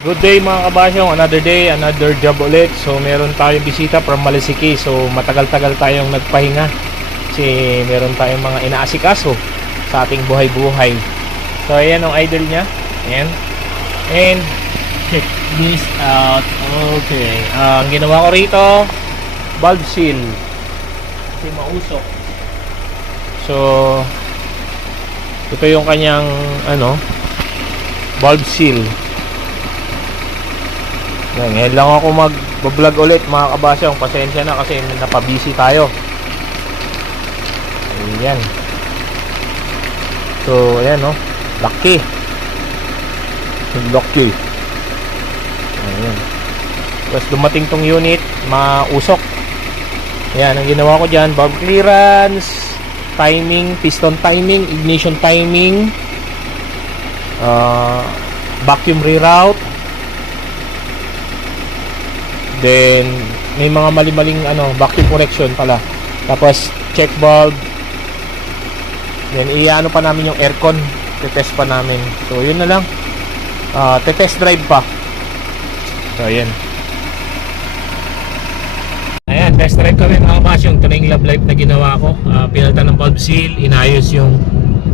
Good day mga kabasyong, another day, another job ulit. So meron tayong bisita from Malisiki. So matagal-tagal tayong nagpahinga kasi meron tayong mga inaasikaso sa ating buhay-buhay. So ayan ang idol niya. Ayan. And check this out. Okay. Ang ginawa ko rito, valve seal. Kasi mausok. So ito yung kanyang valve seal. Ngayon lang ako mag-vlog ulit mga kabasyong. Pasensya na kasi napabisi tayo. Ayan. So ayan lucky. Lucky. Ayan. Tapos dumating tong unit, mausok. Ayan, ang ginawa ko dyan, valve clearance, timing, piston timing, ignition timing, vacuum reroute. Then may mga mali-maling vacuum correction pala. Tapos check valve. Then iano pa namin yung aircon, te-test pa namin. So yun na lang. Te-test drive pa. So ayan. Ayan, test drive kami mga kabasyong. Ito na yung love life na ginawa ko. Pinalitan ng valve seal, inayos yung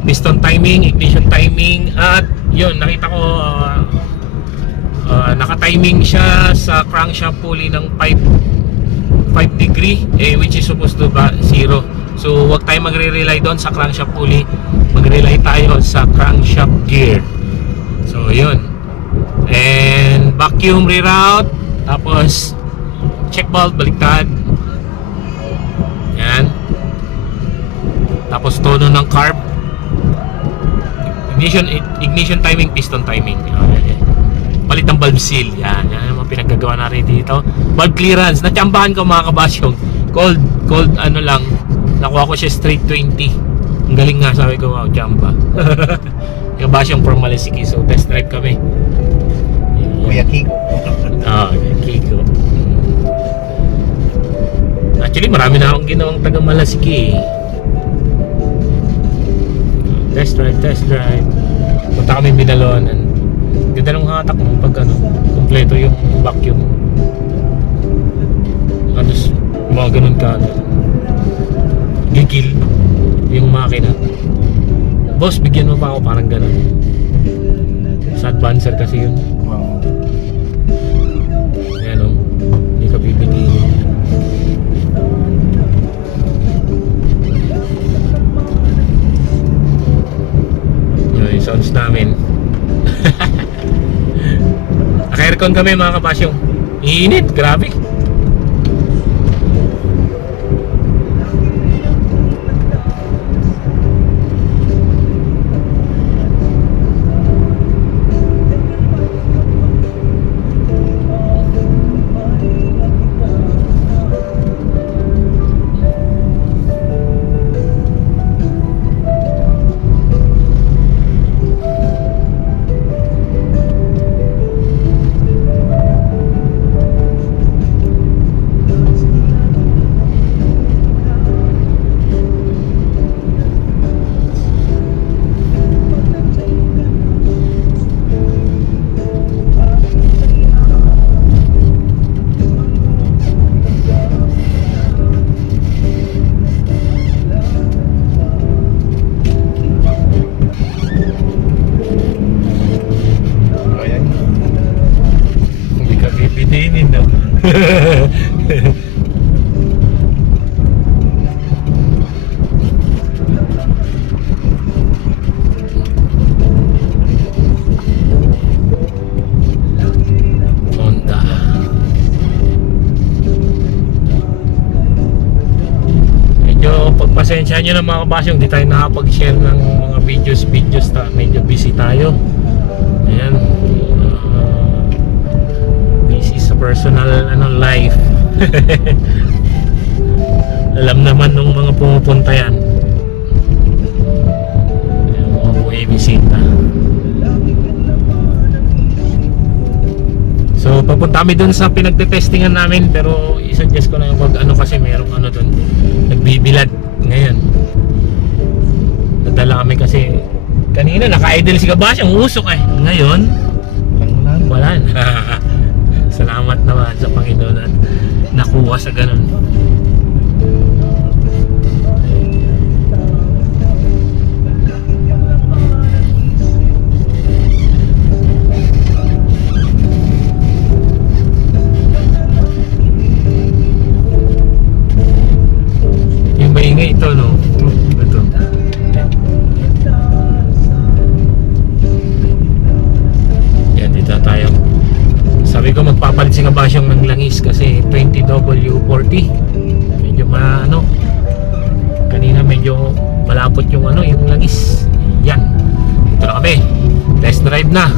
piston timing, ignition timing, at yun, nakita ko naka-timing siya sa crankshaft pulley ng 5 degree, which is supposed to ba 0. So wag tayo magre-rely doon sa crankshaft pulley, magre-rely tayo sa crankshaft gear. So yun. And vacuum reroute, tapos check valve baliktad. Yan. Tapos tono ng carb, ignition timing, piston timing. Palit ng valve seal. Yan ang mga pinaggagawa natin dito. Valve clearance, natsambahan ko mga kabasyong. Cold lang. Nakuha ko siya straight 20. Ang galing nga, sabi ko, wow, tsamba. Yung kabasyong from Malisiki. So test drive kami. Kuya Kiko. Kiko. Actually marami na akong ginawang taga Malisiki. Test drive. Punta kami Binalonan. Ganda ng hatak mo pag kompleto yung vacuum. Mga ganun ka gigil yung makina. Boss, bigyan mo pa ako, parang ganun. Sa advancer kasi yun. Wow. Ayan hindi ka bibitiin. Yung sounds namin. Naka-aircon kami mga kabasyong. Init, grabe. Pasensya nyo na mga kabasyong, di tayo nakapag-share ng mga videos medyo busy tayo. Ayan, busy sa personal life. Alam naman nung mga pumupunta yan. Ayan, mga buhay-bisita. So papunta kami dun sa pinagte-testingan namin, pero i-suggest ko na yung kasi merong dun nagbibilad ngayon. Nadala kami kasi kanina naka-idle si Kabash, ang usok ngayon Lang. Wala na. Salamat naman sa Panginoon at nakuha sa ganun. Yung maingay ito, no? Ito. Yan, dito tayo. Sabi ko magpapalit si Kabasyong ng langis kasi 20W40 medyo kanina medyo malapot yung yung langis. Yan, ito na kami, test drive na.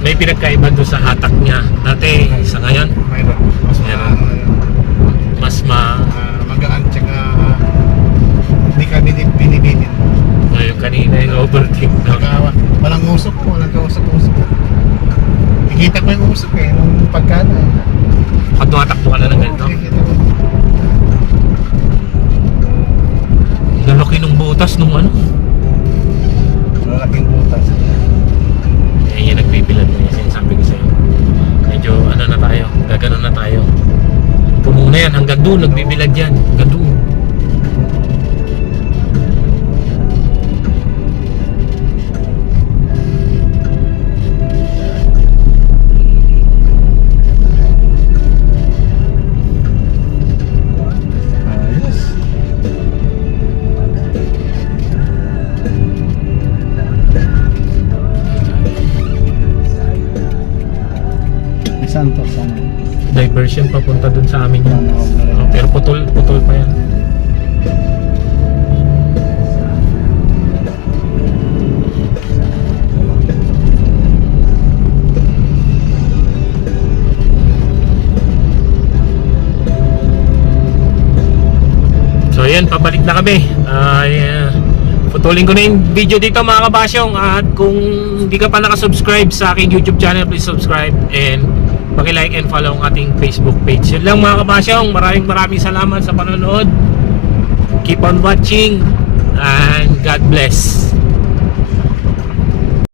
May pinagkaiba doon sa hatak niya dati sa ngayon. Mayroon. Meron. Mas magaan, tsaka hindi ka binibitin. yung kanina yung overtake, no? Walang usok ko, walang kausap-usok. Nakikita ko yung usok nung pagkana. Pag tumatakbo ka na ng ganito, Nakikita ko. lalaki nung butas nung Malaking butas. yung nagbibilad na yung sinasabi ko sa'yo. Medyo na tayo, gaganon na tayo. Puno na yan, hanggang doon nagbibilad yan, hanggang doon. Ayos. Saan to? Saan? Diversion papunta dun sa amin yan. Pero putol pa yan. So yan, pabalik na kami. Putulin ko na yung video dito mga kabasyong. At kung hindi ka pa nakasubscribe sa aking YouTube channel, please subscribe and paki-like and follow ang ating Facebook page. Yun lang mga kabasyong. Maraming salamat sa panonood. Keep on watching and God bless.